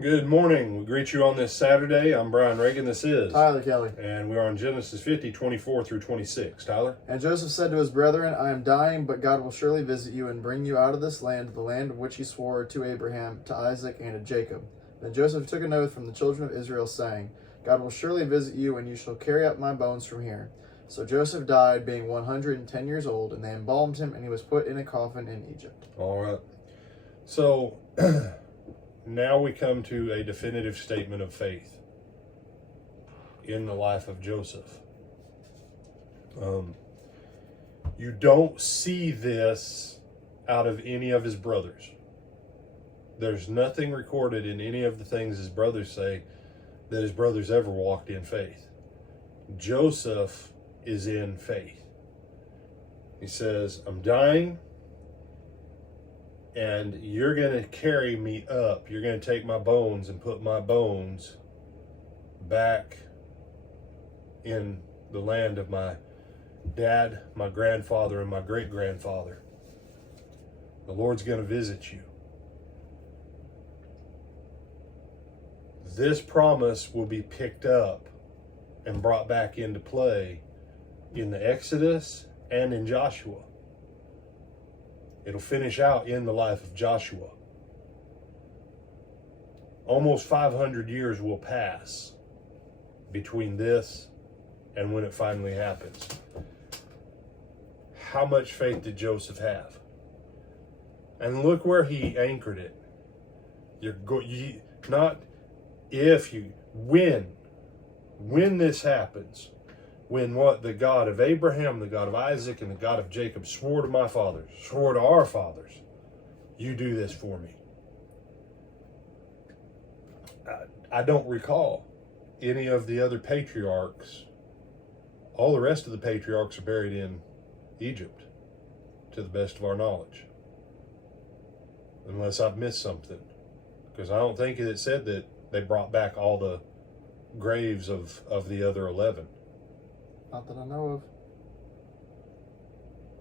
Good morning. We greet you on this Saturday. I'm Brian Reagan. This is Tyler Kelly. And we're on Genesis 50, 24 through 26. Tyler? And Joseph said to his brethren, I am dying, but God will surely visit you and bring you out of this land, the land of which he swore to Abraham, to Isaac, and to Jacob. Then Joseph took an oath from the children of Israel, saying, God will surely visit you, and you shall carry up my bones from here. So Joseph died, being 110 years old, and they embalmed him, and he was put in a coffin in Egypt. All right. So now we come to a definitive statement of faith in the life of Joseph. You don't see this out of any of his brothers. There's nothing recorded in any of the things his brothers say that his brothers ever walked in faith. Joseph is in faith. He says, I'm dying, and you're going to carry me up. You're going to take my bones and put my bones back in the land of my dad, my grandfather, and my great-grandfather. The Lord's going to visit you. This promise will be picked up and brought back into play in the Exodus and in Joshua. It'll finish out in the life of Joshua. Almost 500 years will pass between this and when it finally happens. How much faith did Joseph have? And look where he anchored it. When this happens, when what the God of Abraham, the God of Isaac, and the God of Jacob swore to my fathers, swore to our fathers, you do this for me. I don't recall any of the other patriarchs. All the rest of the patriarchs are buried in Egypt, to the best of our knowledge. Unless I've missed something. Because I don't think it said that they brought back all the graves of the other 11. Not that I know of.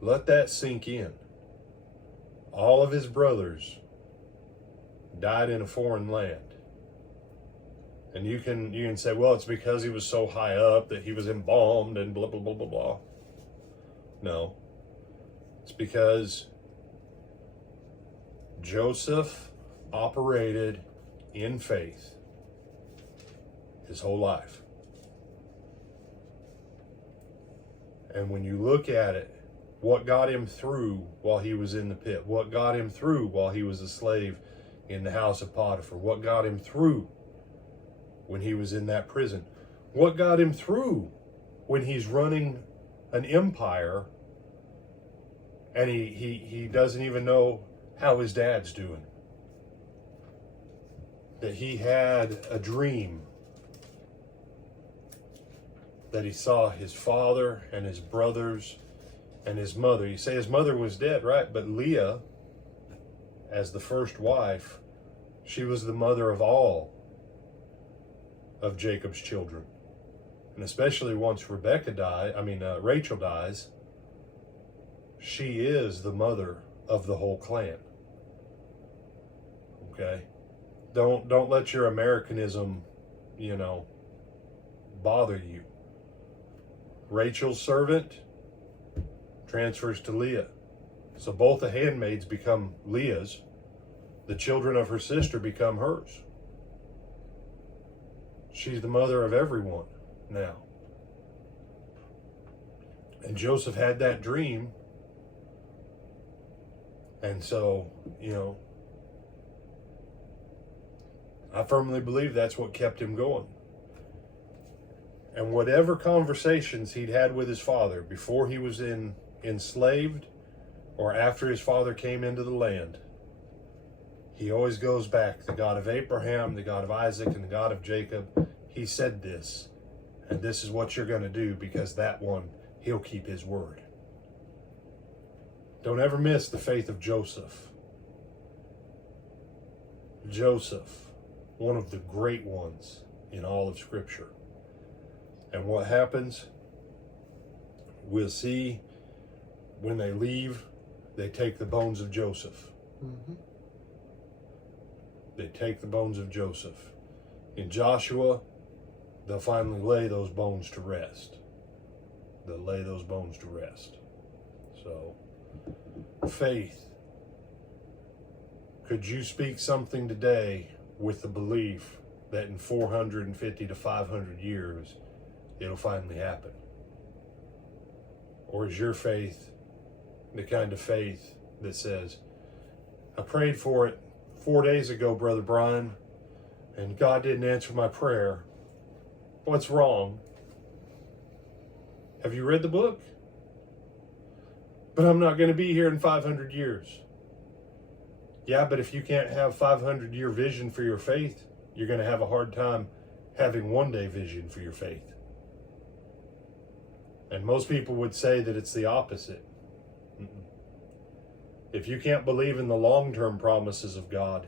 Let that sink in. All of his brothers died in a foreign land. And you can say, well, it's because he was so high up that he was embalmed and blah, blah, blah, blah, blah. No. It's because Joseph operated in faith his whole life. And when you look at it, what got him through while he was in the pit, what got him through while he was a slave in the house of Potiphar, what got him through when he was in that prison, what got him through when he's running an empire and he doesn't even know how his dad's doing. That he had a dream that he saw his father and his brothers and his mother. You say his mother was dead, right? But Leah, as the first wife, she was the mother of all of Jacob's children. And especially once Rachel dies, she is the mother of the whole clan. Okay? Don't let your Americanism, bother you. Rachel's servant transfers to Leah. So both the handmaids become Leah's. The children of her sister become hers. She's the mother of everyone now. And Joseph had that dream. And so, I firmly believe that's what kept him going. And whatever conversations he'd had with his father before he was enslaved or after his father came into the land, he always goes back. The God of Abraham, the God of Isaac, and the God of Jacob, he said this. And this is what you're going to do, because that one, he'll keep his word. Don't ever miss the faith of Joseph. Joseph, one of the great ones in all of Scripture. And what happens, we'll see when they leave, they take the bones of Joseph. Mm-hmm. they take the bones of Joseph. In Joshua, they'll finally lay those bones to rest. They'll lay those bones to rest. So, faith. Could you speak something today with the belief that in 450 to 500 years, it'll finally happen? Or is your faith the kind of faith that says, I prayed for it 4 days ago, Brother Brian, and God didn't answer my prayer. What's wrong? Have you read the book? But I'm not going to be here in 500 years. Yeah, but if you can't have 500-year vision for your faith, you're going to have a hard time having one-day vision for your faith. And most people would say that it's the opposite. If you can't believe in the long-term promises of God,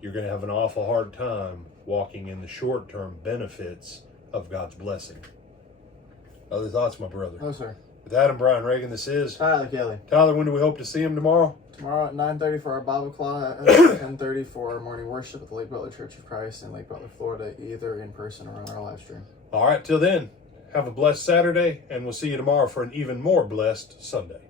you're going to have an awful hard time walking in the short-term benefits of God's blessing. Other thoughts, my brother? No, sir. With Adam Brian Reagan, this is Tyler Kelly. Tyler, when do we hope to see him tomorrow? Tomorrow at 9:30 for our Bible class, at 10:30 for our morning worship at the Lake Butler Church of Christ in Lake Butler, Florida, either in person or on our live stream. All right, till then, have a blessed Saturday, and we'll see you tomorrow for an even more blessed Sunday.